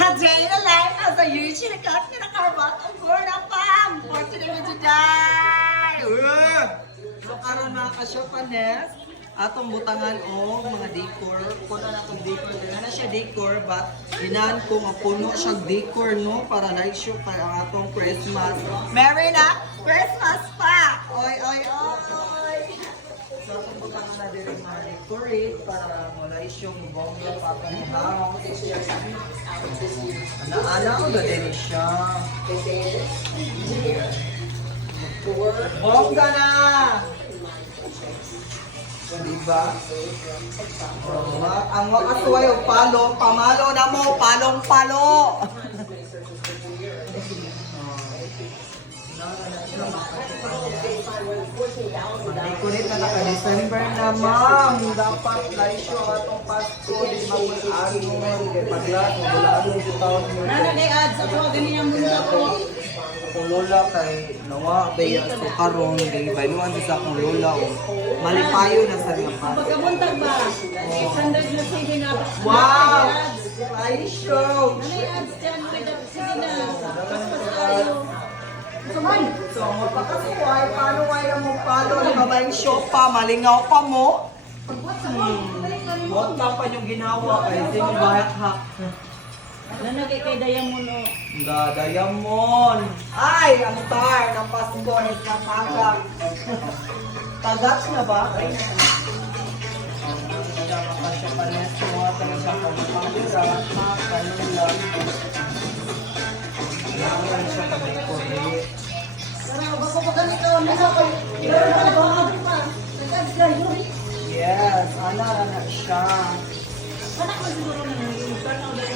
day in the life as a usually cut na nakarbot ang burn up pam. For today with today. So karon mga ka-Shopanes, atong butangan o mga decor. Kuna na itong decor. Nga na siya decor, but hinaan ko nga puno siyang decor, no? Para light show pa ang atong Christmas. Merry na Christmas pa! Oy, oy, oy! So atong butangan na din yung mga decorate para mo light show mo bongga pa pa ni house. Ana-ana ko na din siya. Bongga na! Diba? Ang makasuway o palo, pamalo na mo, palong-palo! Decorate na naka-December na, ma'am. Dapat light show atong Pasko. Di mapag-ano. Paglat, wala sa taon mo. Nana kay ads ako ganin ang mundo ko. Akong lola kay nawa baya so karon di ba nuan sa akong lola o malipayo na sa mga pa. Pagkabuntag ba? Standard na sige na. Wow! Light show! Nana ads diyan mo sige na. Pasko. Kamay. So, magpakasuway, paano wala mo palo? Di ba ba yung show pa? Malingaw pa mo? Huwag lang pa yung ginawa kay hindi mo bayak ha. Nana kay Diamond o. Diamond! Ay! Ang tar ng Pasko is napagak. Tagat na ba? Ay, siya makasyapanes mo at ang siya pagpapira at makalula. Kailangan siya pag-decorate. Pero bako pa ganito na ako. Yes, ana siya. Anak mo siguro na naging turn out din.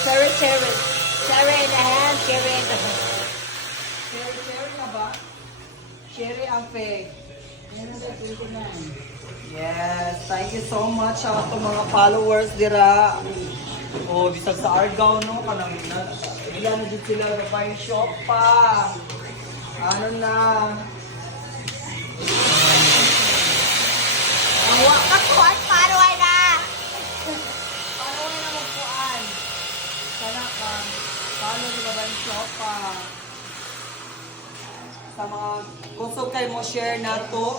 Cherry in the hand, cherry in the hand. Cherry na ba? Cherry ang peg. Yes, thank you so much sa ato mga followers dira. O bisag sa Argao no kanang ilan na din sila sa fine shop pa. Ano na? Ang wakas ko at paruay na. Paano na magpuan? Sana ka paano di ba fine shop pa? Sa mga gusto kay mo share na to.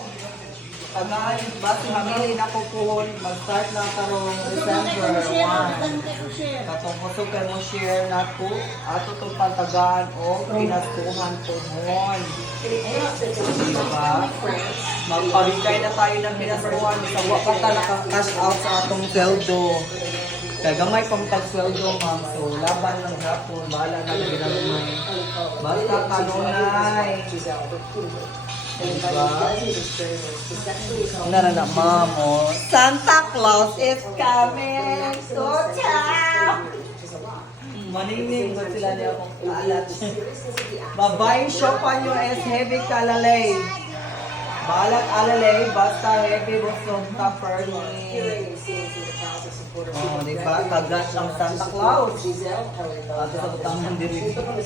Tagaan, basta mamili na ko po, mag-start na karong December 1. Katong gusto kayo mo share na to, ato itong pantagaan o pinastuhan po mon. Diba? Magpabigay na tayo ng pinastuhan, sa wakata naka-cash out sa atong sweldo. Kaya gamay pang tag-sweldo, ma'am. So, laban ng hapon, bahala na ginagumay. Basta kanunay. Diba? Narana, mamo. Santa Claus is coming to town. Maninig ba sila niya akong kaalat? Babaeng shopan nyo is heavy kalalay. Balat alalay, basta heavy busog ka perni. Oh, di ba? Kagat ng Santa Claus. Ato sa butangan diri. Of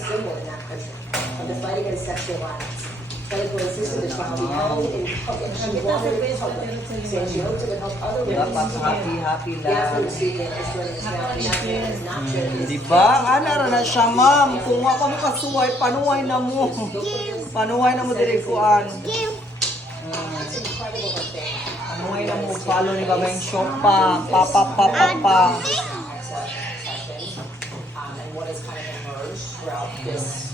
the fight against sexual violence. Medical assistant to trial behind in public. She wanted in public. Sanjiota to help other women. Dapat happy The athlete lang. student is learning to is not sure. Di ba? Ana ra na siya, ma'am. Kung wa pa mo kasuway, panuway na mo. Panuway na mo diri kuan. Panuway na mo follow ni babayang shop pa. Pa. And what has kind of emerged throughout this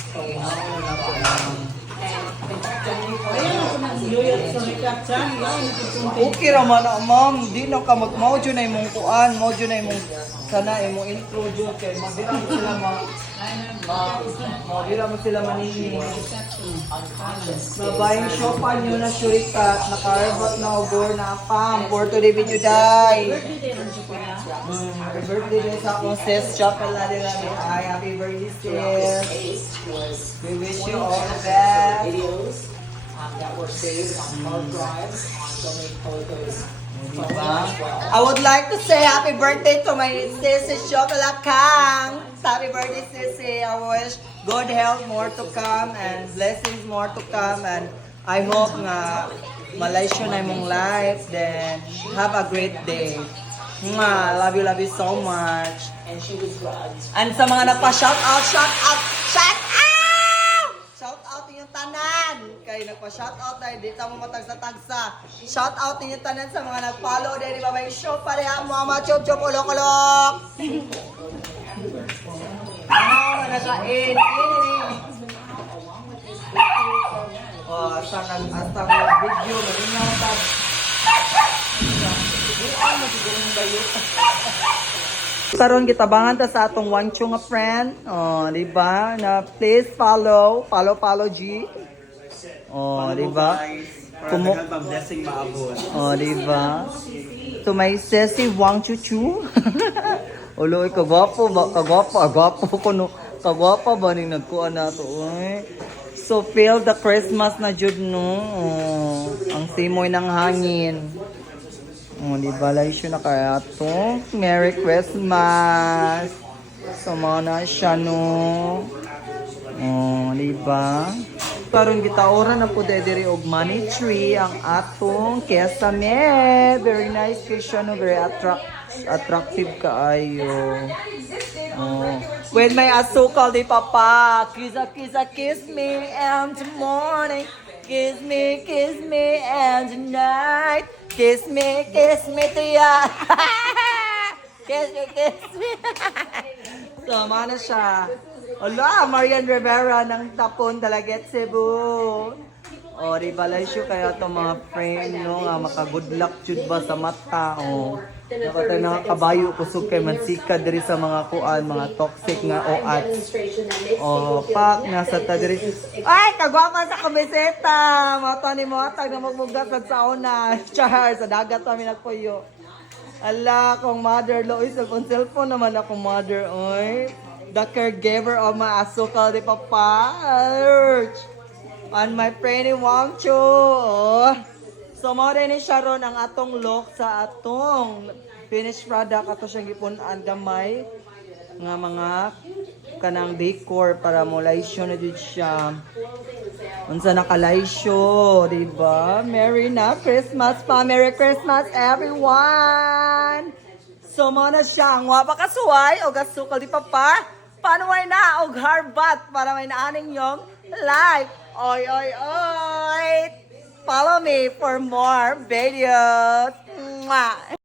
Okay raman na, ma'am. Di na ka mag-maudio na imong kuan. Maudio na imong sana imong intro dyan. Kaya mabira mo sila mabira mo sila manini. Babayang shopan nyo na syurita. Naka-arbot na obor na pam. For today video die. Happy birthday din sa akong sis. Chapel na din namin. Ay, happy birthday sis. We wish you all the best. videos that were saved on hard drives. So many photos. Diba? I would like to say happy birthday to my sissy Chocolate Kang. Happy birthday, sissy. I wish good health more to come and blessings more to come. And I hope nga Malaysia na mong life. Then, have a great day. Mwah, love you so much. And she was drugged. And sa mga nagpa-shout out! Shout out inyong tanan! Kayo nagpa-shout out dahil di mo matagsa-tagsa. Shout out inyong tanan sa mga nag-follow dahil di ba may show pareha mo mga chup-chup ulok-ulok! Naka-in! Oh, hasta nag-video, malingaw pa. Karon gitabangan ta sa atong Wancho nga friend. Oh, di ba? Na please follow G. Oh, di ba? Kumo blessing maabot. Oh, di ba? To my sesi Wang Chuchu. Ulo kagwapo kuno. Kagwapa ba ning nagkuan nato oy. So feel the Christmas na jud no. Oh, ang simoy ng hangin. Oh, di ba laisyo na kaya to? Merry Christmas! Sumana siya, no? Oh, di ba? Karon gitaoran na po diri og money tree ang atong kesame. Very nice kay siya, no? Very attractive kaayo. Oh. When may asukal di papa, kiss me and morning. Kiss me and tonight. Kiss me, tiya. kiss me. So, mana siya. Ala, Marian Rivera ng Tapon, Dalaget, Cebu. O, di ba, laisyo kaya itong mga friend, no, nga maka-good luck jud ba sa mata, o. Nakatay na kabayo, kusog kay mansika diri sa mga kuan, mga toxic nga oats. O, pak, nasa ta diri. Ay, kagwapa sa kamiseta! Mata ni mo atag na magmugat sa una. Char, sa dagat kami nagpuyo. Ala, kong mother, lo, cellphone naman akong mother, oy. The caregiver of my asukal di papa. And my friend Wangcho. Oh. So, mo rin ni Sharon ang atong look sa atong finished product. Ato siyang gipunan gamay nga mga kanang decor para mo laisyo na dito siya. Unsa nakalaisyo, di ba? Merry na Christmas pa. Merry Christmas, everyone! So, mo na siya. Ang wapa kasuway o gasukal di papa. Paano may na og harbat para may naaning yung life. Oy! Follow me for more videos. Mwah!